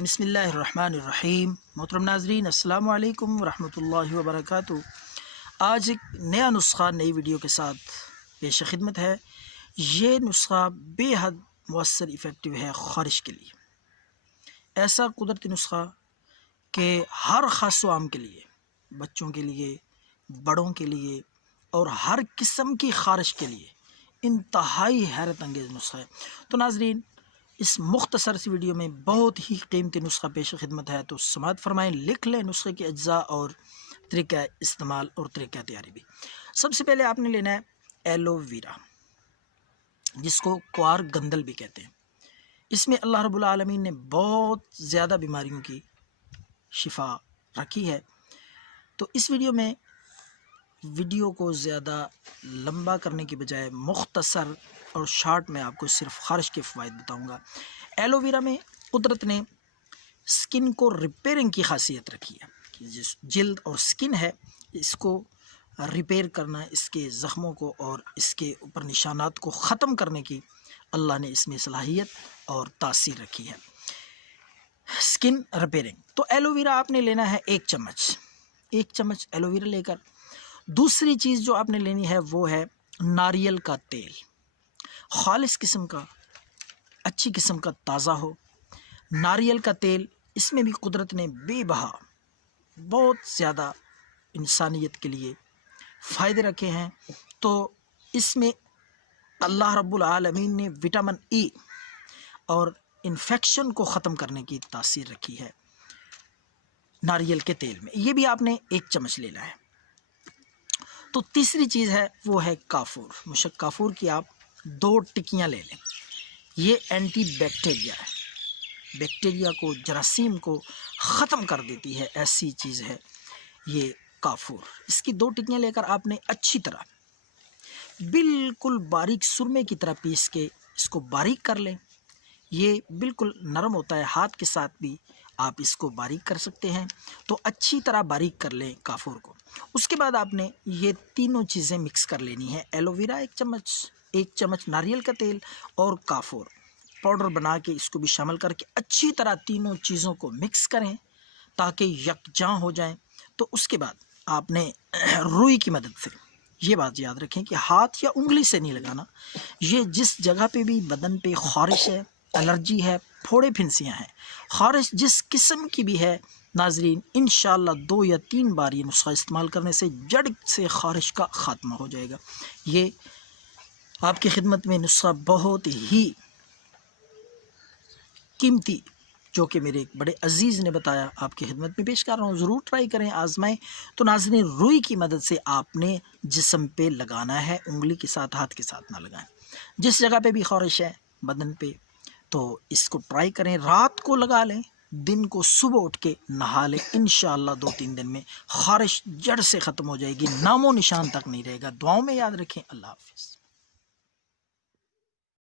بسم اللہ الرحمن الرحیم۔ محترم ناظرین، السلام علیکم ورحمۃ اللہ وبرکاتہ۔ آج ایک نیا نسخہ نئی ویڈیو کے ساتھ پیش خدمت ہے۔ یہ نسخہ بے حد مؤثر ایفیکٹو ہے خارش کے لیے۔ ایسا قدرتی نسخہ کہ ہر خاص و عام کے لیے، بچوں کے لیے، بڑوں کے لیے اور ہر قسم کی خارش کے لیے انتہائی حیرت انگیز نسخہ ہے۔ تو ناظرین، اس مختصر سی ویڈیو میں بہت ہی قیمتی نسخہ پیش خدمت ہے، تو سماعت فرمائیں، لکھ لیں نسخے کے اجزاء اور طریقہ استعمال اور طریقہ تیاری بھی۔ سب سے پہلے آپ نے لینا ہے ایلو ویرا، جس کو کوار گندل بھی کہتے ہیں۔ اس میں اللہ رب العالمین نے بہت زیادہ بیماریوں کی شفا رکھی ہے۔ تو اس ویڈیو کو زیادہ لمبا کرنے کی بجائے مختصر اور شارٹ میں آپ کو صرف خارش کے فوائد بتاؤں گا۔ ایلو ویرا میں قدرت نے سکن کو ریپیئرنگ کی خاصیت رکھی ہے کہ جس جلد اور سکن ہے، اس کو ریپیئر کرنا، اس کے زخموں کو اور اس کے اوپر نشانات کو ختم کرنے کی اللہ نے اس میں صلاحیت اور تاثیر رکھی ہے۔ سکن ریپیئرنگ، تو ایلو ویرا آپ نے لینا ہے ایک چمچ ایلو ویرا لے کر، دوسری چیز جو آپ نے لینی ہے وہ ہے ناریل کا تیل، خالص قسم کا، اچھی قسم کا، تازہ ہو ناریل کا تیل۔ اس میں بھی قدرت نے بے بہا بہت زیادہ انسانیت کے لیے فائدے رکھے ہیں۔ تو اس میں اللہ رب العالمین نے وٹامن ای اور انفیکشن کو ختم کرنے کی تاثیر رکھی ہے ناریل کے تیل میں، یہ بھی آپ نے ایک چمچ لینا ہے۔ تو تیسری چیز ہے وہ ہے کافور، مشک کافور کی آپ 2 ٹکیاں لے لیں۔ یہ اینٹی بیکٹیریا ہے، بیکٹیریا کو، جراثیم کو ختم کر دیتی ہے، ایسی چیز ہے یہ کافور۔ اس کی 2 ٹکیاں لے کر آپ نے اچھی طرح بالکل باریک سرمے کی طرح پیس کے اس کو باریک کر لیں۔ یہ بالکل نرم ہوتا ہے، ہاتھ کے ساتھ بھی آپ اس کو باریک کر سکتے ہیں۔ تو اچھی طرح باریک کر لیں کافور کو۔ اس کے بعد آپ نے یہ تینوں چیزیں مکس کر لینی ہے، ایلو ویرا ایک چمچ ناریل کا تیل اور کافور پاؤڈر بنا کے اس کو بھی شامل کر کے اچھی طرح تینوں چیزوں کو مکس کریں تاکہ یکجاں ہو جائیں۔ تو اس کے بعد آپ نے روئی کی مدد سے، یہ بات یاد رکھیں کہ ہاتھ یا انگلی سے نہیں لگانا، یہ جس جگہ پہ بھی بدن پہ خارش ہے، الرجی ہے، پھوڑے پھنسیاں ہیں، خارش جس قسم کی بھی ہے، ناظرین انشاءاللہ 2 یا 3 بار یہ نسخہ استعمال کرنے سے جڑ سے خارش کا خاتمہ ہو جائے گا۔ یہ آپ کی خدمت میں نسخہ بہت ہی قیمتی، جو کہ میرے ایک بڑے عزیز نے بتایا، آپ کی خدمت میں پیش کر رہا ہوں، ضرور ٹرائی کریں، آزمائیں۔ تو ناظرین، روئی کی مدد سے آپ نے جسم پہ لگانا ہے، انگلی کے ساتھ، ہاتھ کے ساتھ نہ لگائیں، جس جگہ پہ بھی خارش ہے بدن پہ۔ تو اس کو ٹرائی کریں، رات کو لگا لیں، دن کو صبح اٹھ کے نہا لیں، انشاءاللہ 2-3 دن میں خارش جڑ سے ختم ہو جائے گی، نام و نشان تک نہیں رہے گا۔ دعاؤں میں یاد رکھیں۔ اللہ حافظ۔